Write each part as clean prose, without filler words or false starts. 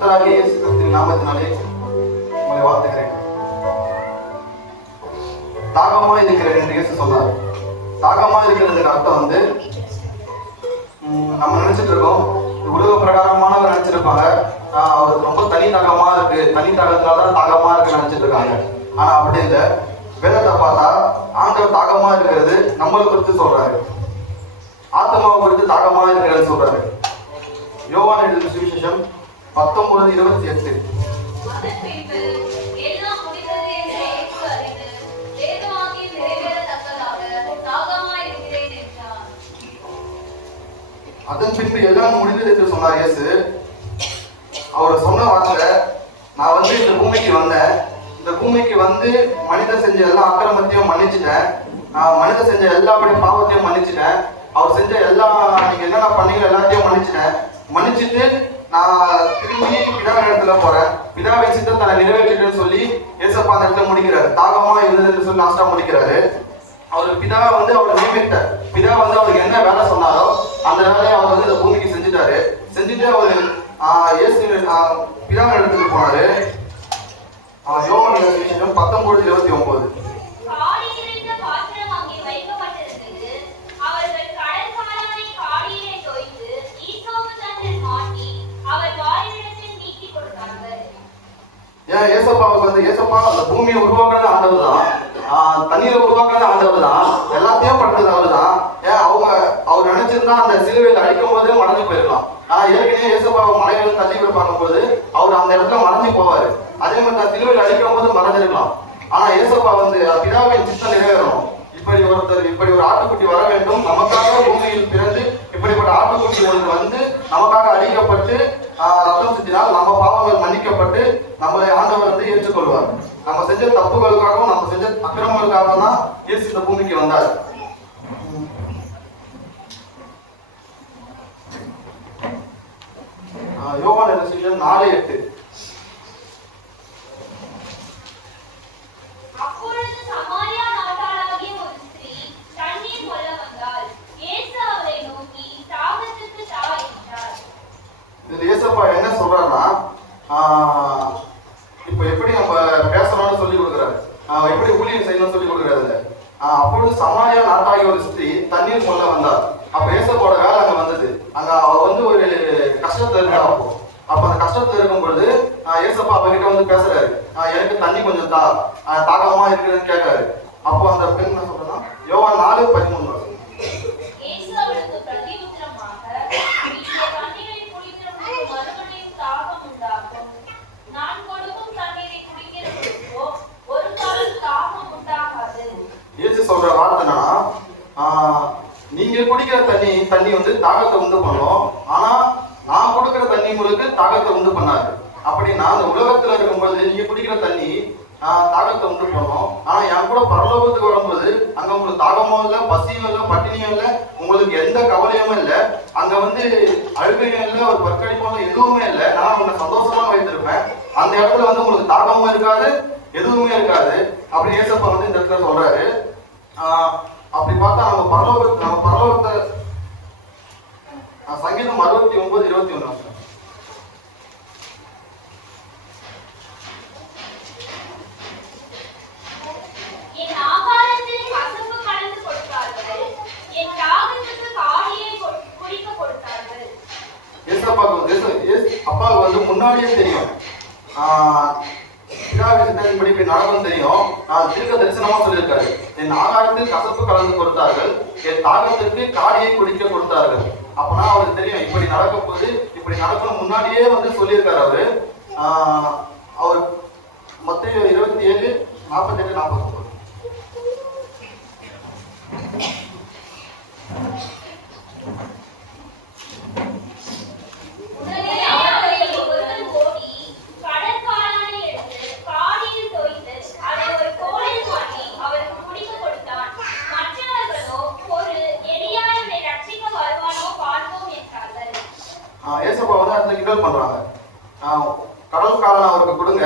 கர்த்தராகிய இயேசு கிறிஸ்துவின் நாமத்தினாலே உங்களை வாழ்த்துகிறேன். தாகமா இருக்கிறேன் என்று இயேசு சொன்னார். தாகமா இருக்கிறதுக்கு அர்த்தம் வந்து நம்ம நினைச்சிட்டு இருக்கோம், உலக பிரகாரமானவர் நினைச்சிருப்பாங்க, அவர் ரொம்ப தனி தாகமா இருக்கு, தனி தாகத்தினால்தான் தாகமா இருக்குன்னு நினைச்சிட்டு இருக்காங்க. ஆனா அப்படி இல்லை. வேதத்தை பார்த்தா ஆண்டவர் தாகமா இருக்கிறது நம்மளை குறித்து சொல்றாரு, ஆத்மாவை குறித்து தாகமா இருக்கிறது சொல்றாரு. யோவான் எழுதின சுவிசேஷம் 19:28. அதன் பின்பு எல்லாம் முடிந்தது என்று சொன்னார் இயேசு. அவர் சொன்ன வார்த்தை, நான் வந்து இந்த பூமிக்கு வந்தேன், இந்த பூமிக்கு வந்து மனிதன் செஞ்ச எல்லா அக்கிரமத்தையும் மன்னிச்சுட்டேன், நான் மனிதன் செஞ்ச எல்லாருடைய பாவத்தையும் மன்னிச்சுட்டேன், அவர் செஞ்ச எல்லா நீங்க என்னென்ன பண்ணீங்க எல்லாத்தையும் மன்னிச்சுட்டு நான் திரும்பி பிதாவின் இடத்துல போறேன், பிதாவின் சித்தத்தை நான் நிறைவேற்றிட்டேன்னு சொல்லி ஏசப்பா அந்த இடத்துல முடிக்கிறாரு. தாகமா இருந்தது என்று சொல்லி லாஸ்டா முடிக்கிறாரு. அவர் பிதா வந்து அவர் நியமித்தார். பிதா வந்து அவருக்கு என்ன வேலை சொன்னாரோ அந்த வேலையை அவர் வந்து இந்த பூமிக்கு செஞ்சுட்டு அவர் இயேசு பிதாவின் இடத்துக்கு போனாரு. யோவான் 19:29. ஏன் ஏசப்பாவுக்கு வந்து ஏசப்பா அந்த பூமியை உருவாக்குறது ஆண்டவர் தான், தண்ணீரை உருவாக்குறது ஆண்டவர் தான், எல்லாத்தையும் பண்றது அவர் தான். ஏன் அவர் நினைச்சிருந்தா அந்த சிலுவையில் அடிக்கும் போதே மறைஞ்சு போயிடலாம். ஏற்கனவே ஏசப்பாவை மலைகளை தள்ளி விட பார்க்கும்போது அவர் அந்த இடத்துல மறைஞ்சு போவாரு. அதே மாதிரி நான் சிலுவையில் அடிக்கும் போது மறைஞ்சிருக்கலாம். ஆனா ஏசப்பா வந்து பிதாவின் சித்தம் நிறைவேறணும், இப்படி ஒரு ஆட்டுக்குட்டி வர வேண்டும், நமக்காக பூமியில் பிறந்து இப்படிப்பட்ட ஆட்டுக்குட்டி ஒன்று வந்து நமக்காக அடிக்கப்பட்டு ரத்தம் சிந்தினால் நம்ம பாவங்கள் மன்னிக்கப்பட்டு நம்மளை ஆண்டவர் வந்து ஏற்றுக்கொள்வார். நம்ம செஞ்ச தப்புகளுக்காகவும் நம்ம செஞ்ச அக்கிரமங்களுக்காகவும் தான் இயேசு இந்த பூமிக்கு வந்தார். யோவான் 4:8. ஏசப்பா என்ன சொல்றாருன்னா, இப்ப எப்படி நம்ம பேசணும்னு சொல்லி கொடுக்குறாரு, எப்படி ஊழியம் செய்யணும்னு சொல்லி கொடுக்குறாரு. அப்பொழுது சமாரியா நாட்டாகிய ஒரு ஸ்திரீ தண்ணீர் கொள்ள வந்தார். அப்ப ஏசப்போட வேலை அங்க வந்தது. அங்க அவ வந்து ஒரு கஷ்டத்துல இருந்தா. அப்ப அந்த கஷ்டத்துல இருக்கும் பொழுது ஏசப்பா அவகிட்ட வந்து பேசுறாரு, எனக்கு தண்ணி கொஞ்சம் தாகமா இருக்குதுன்னு கேட்காரு. அப்போ அந்த பெண் என்ன சொல்றா, யோவான் 4:13. சொல்ற வார்த்தை என்னன்னா, நீங்க குடிக்கிற தண்ணி வந்து தாகத்தை உண்டு பண்ணும், ஆனா நான் கொடுக்கிற தண்ணி உங்களுக்கு தாகத்தை உண்டு பண்ணாது. அப்படின்னா அந்த உலகத்துல இருக்கும்போது நீங்க குடிக்கிற தண்ணி தாகத்தை உண்டு பண்ணும், ஆனா என் கூட பரலோகத்துக்கு வரும்போது அங்க உங்களுக்கு தாகமும் இல்லை, பசியும் இல்லை, பட்டினியும் இல்லை, உங்களுக்கு எந்த கவலையுமே இல்லை, அங்க வந்து அழுகையும் இல்லை, ஒரு பற்கடிப்பும் எதுவுமே இல்லை, நான் உங்களை சந்தோஷமா வைத்திருப்பேன். அந்த இடத்துல வந்து உங்களுக்கு தாகமும் இருக்காது, எதுவுமே இருக்காது. அப்படி ஏசப்பா வந்து இந்த இடத்துல சொல்றாரு. அப்படி பார்த்தா நம்ம பரலோகத்தை சங்கீதம் 69:21. அப்பாவுக்கு வந்து முன்னாடியே தெரியும், பிதாவின்படி நடக்கும் தெரியும். நான் தீர்க்க தரிசனமா சொல்லியிருக்காரு, என் ஆகாரத்தில் கசப்பு கலந்து கொடுத்தார்கள், என் தாகத்திற்கு காடியை குடிக்க கொடுத்தார்கள். அப்பனா அவருக்கு தெரியும் இப்படி நடக்க போது, இப்படி நடக்கும் முன்னாடியே வந்து சொல்லியிருக்காரு அவர் மத்தேயு 27:48-49. ஏசப்பா வந்து அந்த கிண்டல் பண்றாங்க, கடல் காலன் அவருக்கு கொடுங்க,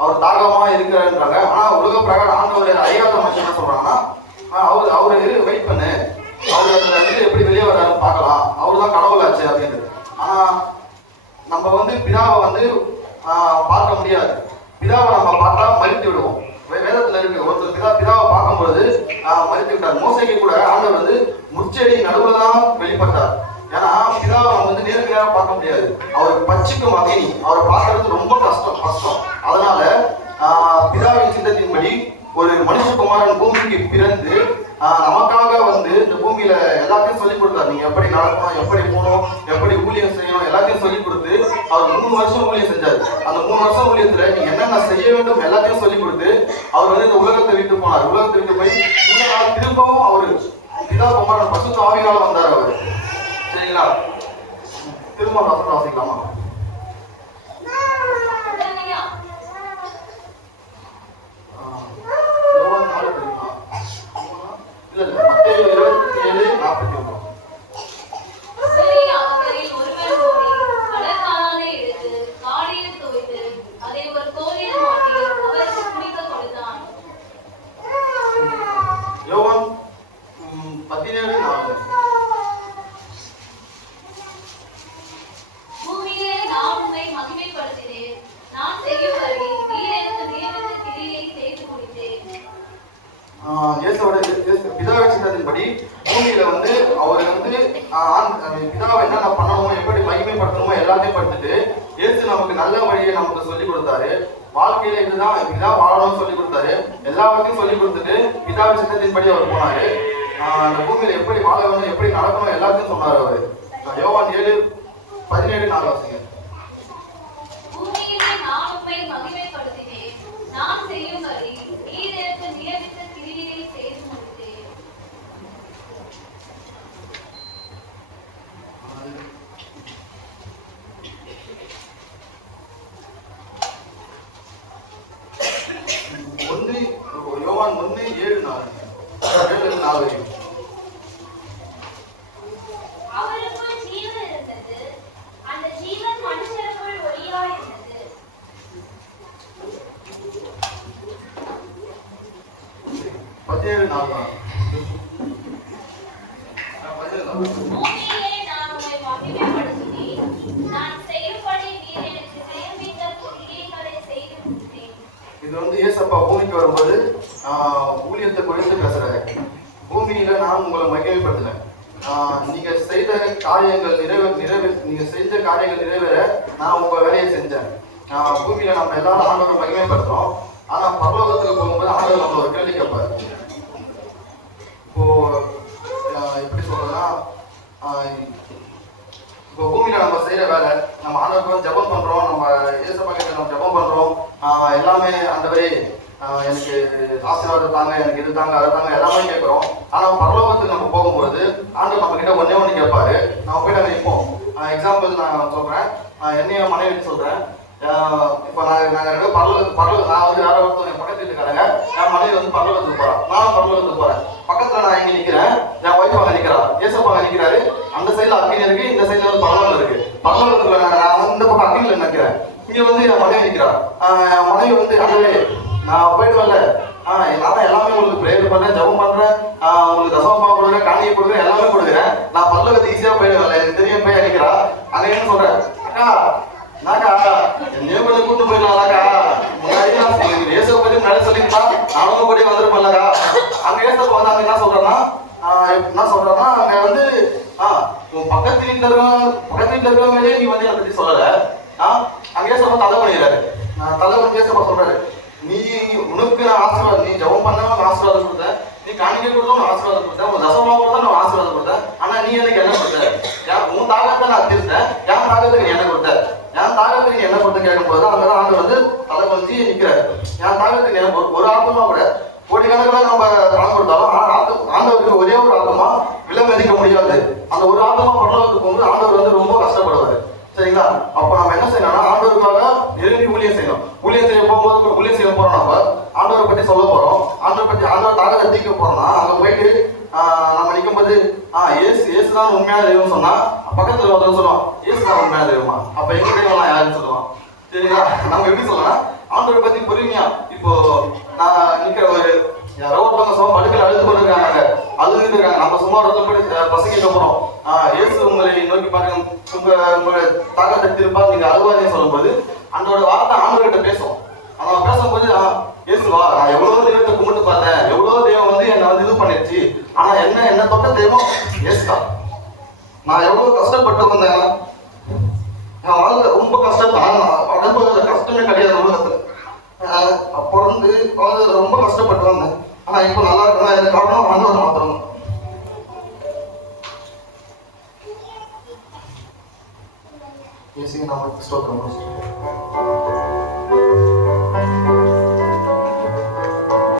அவர் தாகமா இருக்கிறாருன்றாங்க. ஆனா உலக பிரகாரம் ஆண்டவர் அறியாத மனுஷன் என்ன சொல்றாங்கன்னா, அவரு வெயிட் பண்ணு, அவர் அதுல இருந்து எப்படி வெளியே வர்றாருன்னு பார்க்கலாம், அவரு தான் கடவுளாச்சு அப்படின்னு. ஆனா நம்ம வந்து பிதாவை வந்து பார்க்க முடியாது. பிதாவை நம்ம பார்த்தா மறித்து விடுவோம். வேதத்துல இருக்கு, ஒருத்தர் பிதாவை பார்க்கும்பொழுது மறித்து விட்டார். மோசைக்கு கூட ஆண்டவர் வந்து முச்செடி நடுவுல தான் வெளிப்பட்டார். ஏன்னா பிதாவை நம்ம வந்து நேருக்கு நேரம் பார்க்க முடியாது. அவருக்கு பட்சிக்கும் அக்னி, அவரை பார்க்கறது ரொம்ப கஷ்டம். அதனால பிதாவின் சித்தத்தின்படி ஒரு மனுஷகுமாரன் பூமிக்கு பிறந்து நமக்காக வந்து இந்த பூமியில எல்லாத்தையும் சொல்லிக் கொடுத்தார். நீங்க எப்படி நடக்கணும், எப்படி போகணும், எப்படி ஊழியம் செய்யணும், எல்லாத்தையும் சொல்லிக் கொடுத்து அவர் 3 வருஷம் ஊழியம் செஞ்சார். அந்த 3 வருஷம் ஊழியத்துல நீங்க என்னென்ன செய்ய வேண்டும் எல்லாத்தையும் சொல்லிக் கொடுத்து அவர் வந்து இந்த உலகத்தை விட்டு போனார். உலகத்தை விட்டு போய் 3 நாள் திரும்பவும் அவரு பிதா குமாரன் பசுத்த ஆவியால வந்தார் அவரு. சரிங்களா? திரும்ப வசனம் வாசிக்கலாமா? பிதாவை சித்தத்தின்படி பூமியில வந்து அவர் வந்து பிதாவை என்னென்ன பண்ணணுமோ, எப்படி மகிமைப்படுத்தணுமோ எல்லாத்தையும் படுத்துட்டு இயேசு நமக்கு நல்ல வழியை நமக்கு சொல்லிக் கொடுத்தாரு. வாழ்க்கையில இதுதான் வாழணும்னு சொல்லி கொடுத்தாரு. எல்லாத்தையும் சொல்லி கொடுத்துட்டு பிதாவை சித்தத்தின்படி அவர் போனாரு. அந்த பூமியில எப்படி வாழ வேணும், எப்படி நடக்கணும் எல்லாத்தையும் சொன்னாரு அவரு. யோவான் 7:17 வாசிங்க. யோவான் 1:7-4. அவருக்குள் ஜீவன் இருந்தது, அந்த ஜீவன் மனுஷருக்குள் ஒளியாய் இருந்தது. பூமியிலே நான் உம்மை மகிமைப்படுத்தினேன். நான் செய்யும்படி நீர் எனக்கு நியமித்த கிரியைகளை செய்து முடித்தேன். இது வந்து இயேசப்பா பூமிக்கு வரும்போது ஊழியத்தை குறித்து பேசுறாரு. பூமியில நான் உங்களை மகிமைப்படுத்தினேன். நீங்க செய்த காரியங்கள் நிறைவேற நான் உங்க வேலையை செஞ்சேன். பூமியில நம்ம எல்லாரும் ஆண்டவரை மகிமைப்படுத்துறோம். ஆனா பரலோகத்துக்கு போகும்போது ஆண்டவர் நம்ம ஒரு கேள்வி கேட்பாரு. இப்போ எப்படி சொல்றதுன்னா, இப்போ பூமியில நம்ம செய்யற வேலை, நம்ம ஆண்டவருக்கு ஜெபம் பண்றோம், நம்ம இயேசப்பா கிட்ட நம்ம ஜெபம் பண்றோம், எல்லாமே ஆண்டவரே எனக்கு ஆசீர்வாதம் தாங்க, எனக்கு இது தாங்க, அதை தாங்க எல்லாமே கேட்கிறோம். ஆனா பரலோகத்துக்கு நம்ம போகும்போது ஆண்டவர் நம்ம கிட்ட ஒண்ணு கேட்பாரு. நம்ம போய் நாங்கள் நிற்போம். எக்ஸாம்பிள் நான் சொல்றேன், என்னைய மனைவி சொல்றேன். இப்போ நாங்கள் பரலோகம் நான் வந்து வேற ஒருத்தர் என் பக்கத்து வீட்டுக்காரங்க, என் மனைவி வந்து பரலோகத்துக்கு போறேன், நான் பரலோகத்துக்கு போறேன். பக்கத்துல நான் இங்க நிக்கிறேன், என் ஒய்ஃப் அங்க நிக்கிறா, ஏசப்பா நிக்கிறாரு. அந்த சைட்ல அக்கினி இருக்கு, இந்த சைட்ல வந்து பரலோகம் இருக்கு. பரலோகத்துல நான் இந்த பக்கம் அக்கினில நிக்கிறேன், இங்க வந்து என் மனைவி நிக்கிறா. என் மனைவி வந்து அதுவே நான் போயிடுவேன்ல, நான் எல்லாமே உங்களுக்கு ப்ரேயர் பண்றேன், ஜபம் பண்றேன், உங்களுக்கு தசமமா கொடுக்குறேன், காணியை கொடுக்குறேன், எல்லாமே கொடுக்குறேன், நான் பரலோகத்துக்கு ஈஸியா போயிடுவேன்ல, எனக்கு தெரியும் போய் அடிக்கிறா. அங்க என்ன சொல்றேன், அக்கா நாக்கா நேபத்தை கூட்டு போயிடலாம்க்கா, முன்னாடி நான் ஏசப்ப பத்தி முன்னாடி சொல்லிட்டா நானும் கூட வந்துருப்பேன்லக்கா. அங்க ஏசப்ப வந்து அங்க என்ன சொல்றேன்னா அங்க வந்து உன் பக்கத்து வீட்டுல இருக்கிறவங்களே நீ வந்து அதை பத்தி சொல்லல. அங்க ஏசப்ப தலை பண்ணிடுறாரு. தலை பண்ணி ஏசப்பா சொல்றாரு, நீ உனக்கு நான் ஆசீர்வாதம், நீ ஜெபம் பண்ண ஆசீர்வாதம் கொடுத்தேன், நீ காணிக்கை கொடுத்தா ஆசீர்வாதம் கொடுத்தேன், உன் தசமா கொடுத்தா நான் ஆசீர்வாதம் கொடுத்தேன். ஆனா நீ எனக்கு என்ன கொடுத்த? உன் தாகத்தை நான் தீர்த்தேன், என் தாகத்துக்கு நீ என்ன கொடுத்த? என் தாகத்துக்கு நீ என்ன கொடுத்து கேட்கும் போது அங்கதான் ஆண்டு வந்து தலை கொஞ்சி நிற்கிறாரு. என் தாகத்துக்கு ஒரு ஆத்மா கூட கோடிக்கணக்கில் நம்ம பணம் கொடுத்தாலும் ஆண்டவருக்கு ஒரே ஒரு ஆத்மா விலை மதிக்க முடியாது. அந்த ஒரு ஆத்மா பட்டணத்துக்கு போகும்போது ஆண்டவர் வந்து ரொம்ப கஷ்டப்படுவாரு. சரிங்களா? அப்ப நம்ம என்ன செய்யணும்னா ஆண்டவருக்காக நெருங்கி ஊழியம் செய்யணும். ஊழியம் செய்ய போகும்போது ஊழியம் செய்ய போறோம், நம்ம ஆண்டவரை பற்றி சொல்ல போறோம், ஆண்டவர் தாகத்தை தீர்க்க போறோம்னா அங்க போயிட்டு நம்ம நிற்கும்போது ஏசுதான் உண்மையான தெய்வம் சொன்னா பக்கத்துல ஒருத்தர் சொல்லுவான் ஏசுதான் உண்மையான தெய்வமா, அப்ப எங்க தெய்வம்லாம் யாருன்னு சொல்லுவான். சரிங்களா? நம்ம எப்படி சொல்லலாம் ஆண்டவரை பத்தி பொறுமையா. இப்போ நான் நிக்கிற யாரோ ஒருத்தவங்க சும்மா படுக்கையில் அழுது கொண்டு இருக்காங்க, அழுதுட்டு இருக்காங்க. நம்ம சும்மா ஒரு இடத்துல போய் பசங்க போறோம், இயேசு உங்களை நோக்கி பாருங்க, உங்களுடைய தாக்கத்தை திருப்பா, நீங்க அழுவாதேன்னு சொல்லும்போது அந்தோட வார்த்தை ஆண்டவர்கிட்ட பேசும். அவன் பேசும்போது இயேசுவா, நான் எவ்வளவு தெய்வத்தை கும்பிட்டு பார்த்தேன், எவ்வளவு தெய்வம் வந்து என்னை வந்து இது பண்ணிடுச்சு, ஆனா என்ன தொட்ட தெய்வம் இயேசுதான். நான் எவ்வளவு கஷ்டப்பட்டு வந்தேன், என் வாழ்க்கை ரொம்ப கஷ்டத்தான், உடம்புல கஷ்டமே கிடையாது உலகத்துல. அப்போ வந்து ரொம்ப கஷ்டப்பட்டு வந்தேன், ஆனா இப்போ நல்லா இருக்கா, எனக்கு காரணம் ஆண்டவர் மாத்திரம். இயேசுவின் நாமத்துக்கு ஸ்தோத்திரம்.